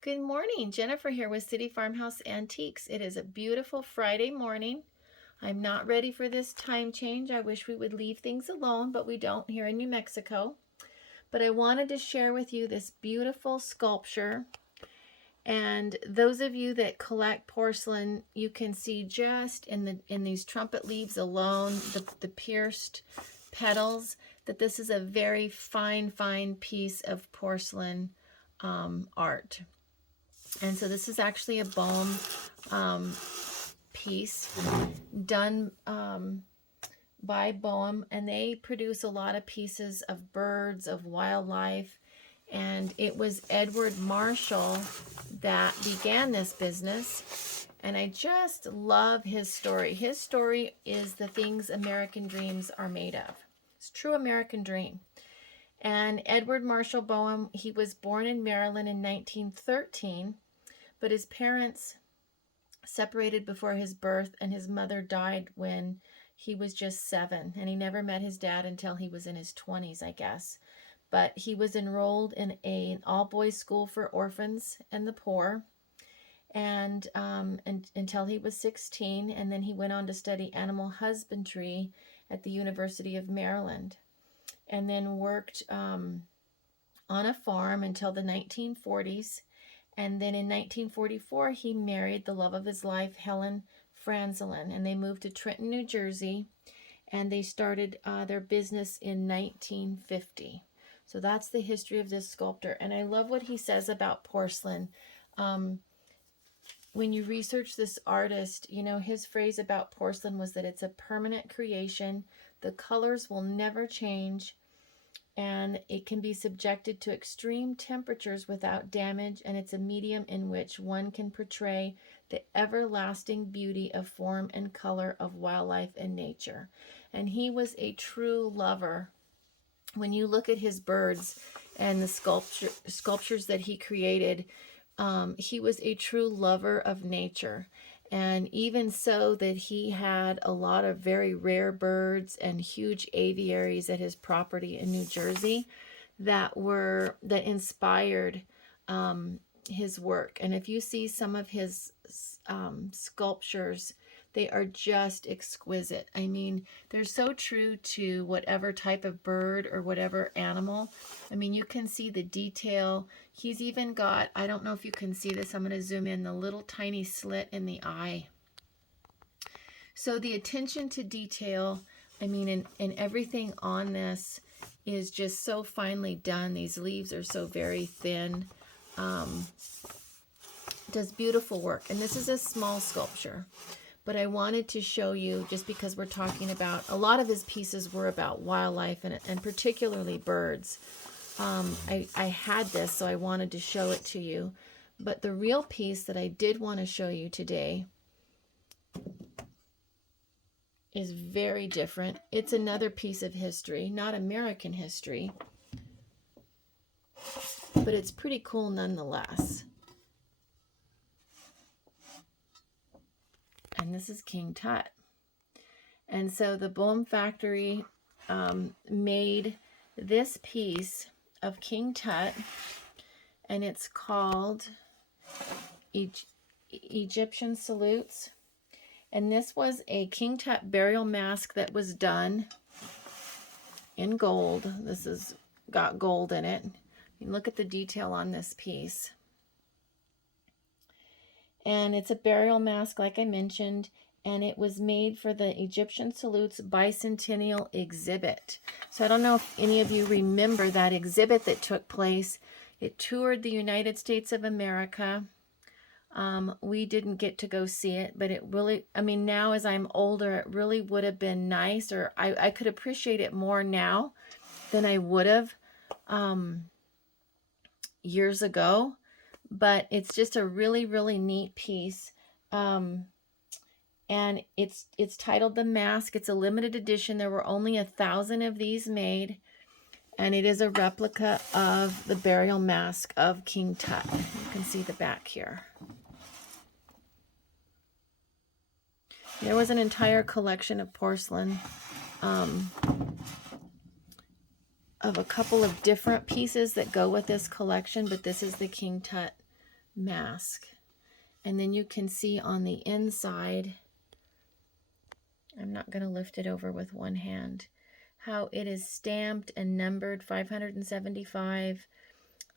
Good morning, Jennifer here with City Farmhouse Antiques. It is a beautiful Friday morning. I'm not ready for this time change. I wish we would leave things alone, but we don't here in New Mexico. But I wanted to share with you this beautiful sculpture. And those of you that collect porcelain, you can see just in these trumpet leaves alone, the pierced petals, that this is a very fine piece of porcelain art. And so this is actually a Boehm piece done by Boehm, and they produce a lot of pieces of birds, of wildlife, and it was Edward Marshall that began this business, and I just love his story. His story is the things American dreams are made of. It's a true American dream. And Edward Marshall Boehm, he was born in Maryland in 1913, but his parents separated before his birth, and his mother died when he was just 7, and he never met his dad until he was in his 20s, I guess. But he was enrolled in an all-boys school for orphans and the poor, and until he was 16, and then he went on to study animal husbandry at the University of Maryland, and then worked on a farm until the 1940s. And then in 1944, he married the love of his life, Helen Franzelin, and they moved to Trenton, New Jersey, and they started their business in 1950. So that's the history of this sculptor. And I love what he says about porcelain. When you research this artist, you know, his phrase about porcelain was that it's a permanent creation. The colors will never change, and it can be subjected to extreme temperatures without damage, and it's a medium in which one can portray the everlasting beauty of form and color of wildlife and nature. And he was a true lover. When you look at his birds and the sculptures that he created, he was a true lover of nature. And even so that he had a lot of very rare birds and huge aviaries at his property in New Jersey that inspired his work. And if you see some of his sculptures, they are just exquisite. I mean, they're so true to whatever type of bird or whatever animal. I mean, you can see the detail. He's even got, I don't know if you can see this, I'm going to zoom in, the little tiny slit in the eye. So the attention to detail, I mean, and everything on this is just so finely done. These leaves are so very thin. Does beautiful work. And this is a small sculpture. But I wanted to show you, just because we're talking about, a lot of his pieces were about wildlife and particularly birds. I had this, so I wanted to show it to you. But the real piece that I did want to show you today is very different. It's another piece of history, not American history, but it's pretty cool nonetheless. And this is King Tut. And so the Boehm factory made this piece of King Tut, and it's called Egyptian Salutes. And this was a King Tut burial mask that was done in gold. This has got gold in it. You look at the detail on this piece. And it's a burial mask, like I mentioned, and it was made for the Egyptian Salutes Bicentennial exhibit. So I don't know if any of you remember that exhibit that took place. It toured the United States of America. We didn't get to go see it, but it really, I mean, now as I'm older, it really would have been nice, or I could appreciate it more now than I would have years ago. But it's just a really, really neat piece. And it's titled The Mask. It's a limited edition. There were only 1,000 of these made. And it is a replica of the burial mask of King Tut. You can see the back here. There was an entire collection of porcelain of a couple of different pieces that go with this collection, but this is the King Tut mask. And then you can see on the inside, I'm not going to lift it over with one hand, how it is stamped and numbered 575,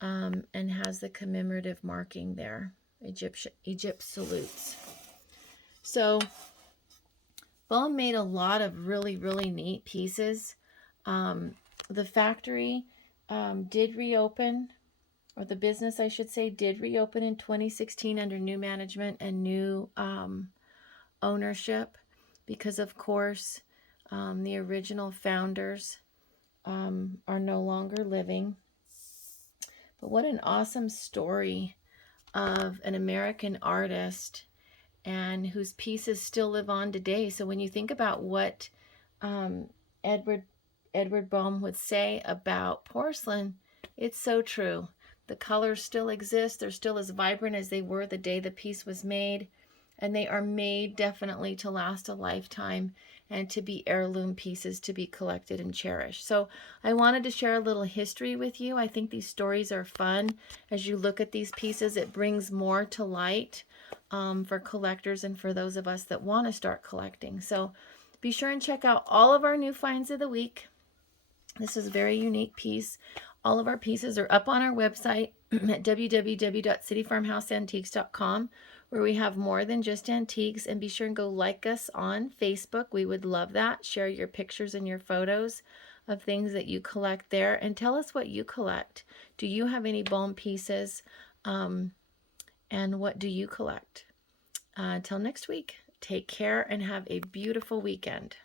and has the commemorative marking there. Egypt salutes. So Boehm made a lot of really, really neat pieces. The factory did reopen, or the business, I should say, did reopen in 2016 under new management and new ownership, because of course the original founders are no longer living. But what an awesome story of an American artist, and whose pieces still live on today. So when you think about what Edward Boehm would say about porcelain, it's so true. The colors still exist. They're still as vibrant as they were the day the piece was made. And they are made definitely to last a lifetime and to be heirloom pieces to be collected and cherished. So I wanted to share a little history with you. I think these stories are fun. As you look at these pieces, it brings more to light for collectors and for those of us that want to start collecting. So be sure and check out all of our new finds of the week. This is a very unique piece. All of our pieces are up on our website at www.cityfarmhouseantiques.com, where we have more than just antiques. And be sure and go like us on Facebook. We would love that. Share your pictures and your photos of things that you collect there, and tell us what you collect. Do you have any Boehm pieces? And what do you collect? Until next week, take care and have a beautiful weekend.